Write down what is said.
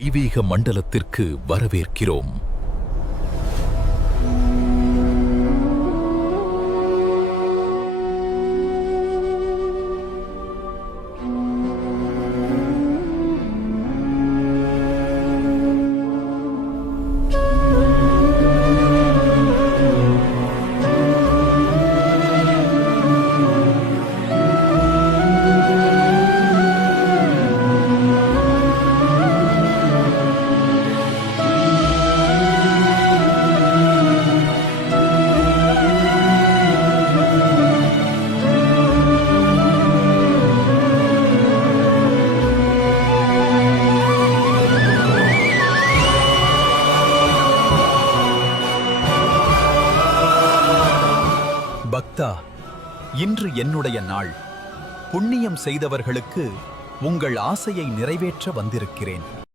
தெய்வீக மண்டலத்திற்கு வரவேற்கிறோம். பக்தா, இன்று என்னுடைய நாள். புண்ணியம் செய்தவர்களுக்கு உங்கள் ஆசையை நிறைவேற்ற வந்திருக்கிறேன்.